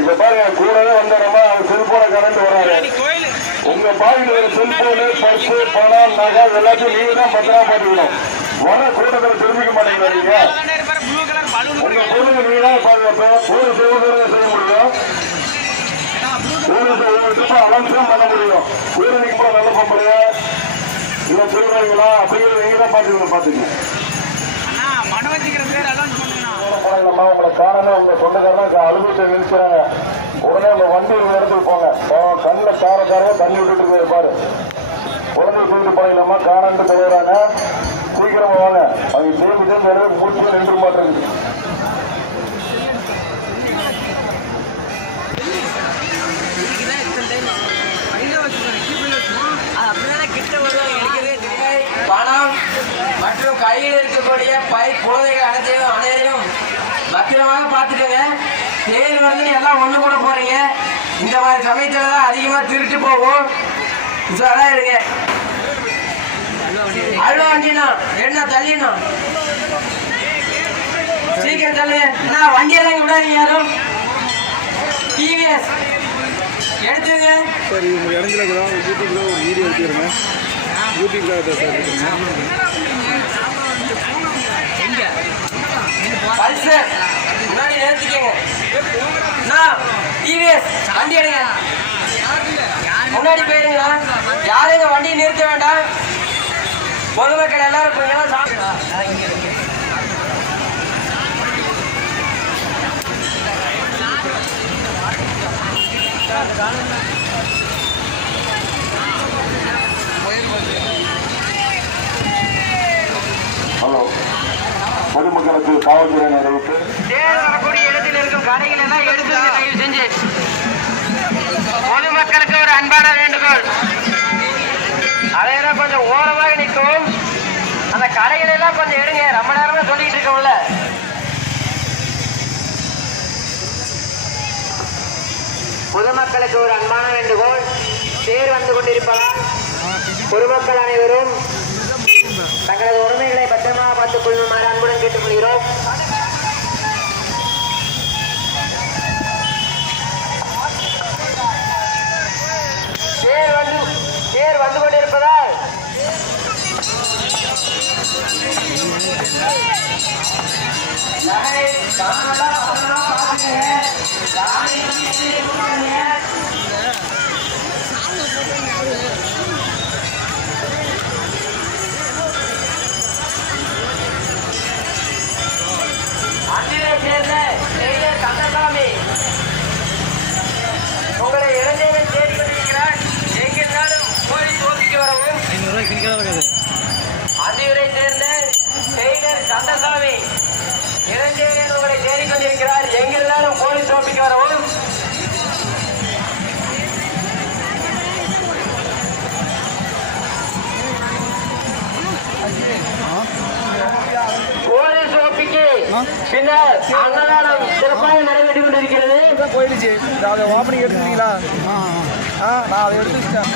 இப்ப பாருங்க கூடவே வந்தோமா செல்போன கரண்ட் வராது. உங்க பாதியில செல்போனு பர்ஸ் பணம் நகை எல்லாத்தையும் நீங்க தான் பத்திரமா பாத்துக்கணும். வர கூட்டத்தில் தெரிஞ்சுக்க மாட்டேங்கிறீங்க. உங்க பொருளுக்கு நீங்க தான் பாதுகாப்பு. ஒரு செய்வதற்கு செய்ய முடியும், அலட்சியம் பண்ண முடியும். ஊருக்கு போல நல்ல பொம்பளையா இல்ல சொல்றீங்களா அப்படிங்கிறது நீங்க தான் பாத்துக்கணும். உங்களை காரணம் உங்க சொந்தக்காரங்க அலுவலகத்தை நிறுத்துறாங்க. உடனே உங்க வண்டி ஒரு இடத்துக்கு போங்க. கண்ணில் காரக்காரங்க தண்ணி விட்டுட்டு பாரு. குழந்தை தூக்கிட்டு போனீங்களாமா காணாண்டு தருவாங்க. சீக்கிரமா வாங்க. அவங்க தேர்வு மூச்சு நின்று மாட்டேங்குது. பணம் மற்றும் கையில் இருக்கக்கூடிய குழந்தைகள் அனைவரையும் பத்திரமாக பார்த்துக்கோங்க. தேர் வந்து எல்லாம் ஒண்ணு கூட போறீங்க. இந்த மாதிரி சமயத்துல தான் அதிகமா திருட்டு போகும். உஷாரா இருங்க. அழுவ வண்டினா என்ன தள்ளிடணும். சீக்கிரம் தள்ளுங்க. நான் வண்டியெல்லாம் விடாதீங்க யாரும். டிவிஎஸ் எடுத்துங்க. சரி, உங்க இடத்துல யூடியூப்ல ஒரு வீடியோ எடுத்துருங்க. யூடியூப்ல பல்சர் முன்னாடி நிறுத்திக்கங்க. டிவிஎஸ் வண்டி எடுங்க. முன்னாடி போயிருங்களா? யாரும் இந்த வண்டியை நிறுத்த வேண்டாம். பொதுமக்கள் எல்லாரும் ஹலோ, பொதுமக்களுக்கு காவல்துறை அறிவிப்பு. வரக்கூடிய இடத்தில் இருக்கும் கடைகள் எல்லாம் எடுத்து தயவு செஞ்சு பொதுமக்களுக்கு ஒரு அன்பான வேண்டுகோள். அதையெல்லாம் கொஞ்சம் ஓரமாக நிற்கும். அந்த கடைகள் எல்லாம் கொஞ்சம் எடுங்க. ரொம்ப நேரமா சொல்லிட்டு இருக்கோம்ல. பொதுமக்களுக்கு ஒரு அன்பான வேண்டுகோள். தேர் வந்து கொண்டிருப்பதால் பொதுமக்கள் அனைவரும் தங்களது உரிமைகளை பத்திரமாக பார்த்துக் கொள்ளுமாறு அன்புடன் கேட்டுக்கொள்கிறோம். தேர் வந்து கொண்டிருப்பதால் கந்தசாமி உங்களை இளைஞர்கள் தேடி கொண்டிருக்கிறார். எங்கிருந்தாலும் போலீஸ் ஓட்டிக்கு வரவும். அதிவரை சேர்ந்த டெய்லர் கந்தசாமி இளைஞர்கள் உங்களை தேடிக்கொண்டிருக்கிறார். எங்கிருந்தாலும் போலீஸ் ஓட்டிக்கு வரவும். போலீஸ் ஓபிக்கு பின்னர் அன்னதானம் சிறப்பாக நடைபெற்றுக் கொண்டிருக்கிறது. போயிடுச்சு. அதை ஓப்பனிங் எடுத்துட்டீங்களா? நான் அதை எடுத்துக்கிட்டேன்.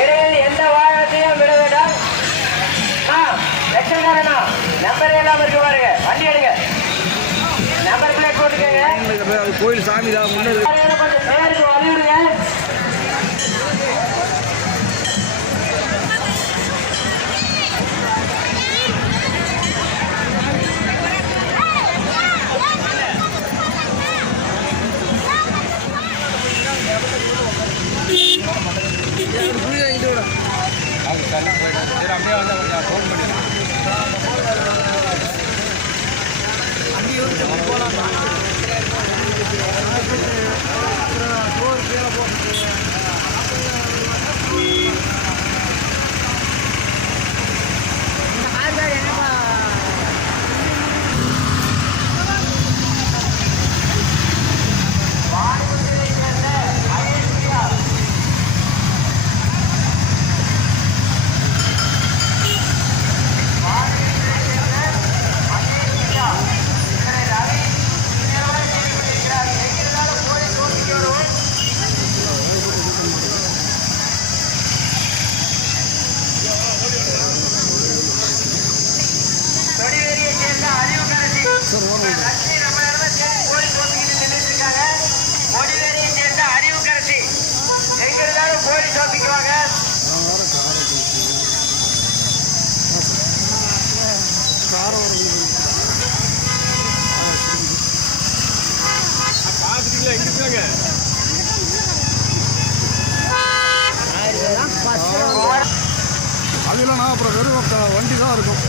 இடையில் எந்த வாகனத்தையும் விட வேண்டாம். லட்சக்காரனா நம்பர் எல்லாம் இருக்கு பாருங்க. வண்டி எடுங்க. நம்பர் பிளேட் போட்டுக்கங்க. கோயில் சாமி தான் முன்னாடி. கொஞ்சம் பேருக்கு வழிவிடுங்க. அதெல்லாம் அப்புறம் வெறும் வண்டி தான் இருக்கும்.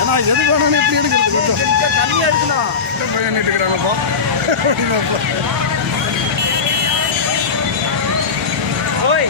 ஏன்னா எதுக்கு வேணாலும் எப்படி எடுக்கிறது கொஞ்சம் தனியாக எடுக்கலாம். பையன் எடுக்கிறாங்கப்பா. ஓய்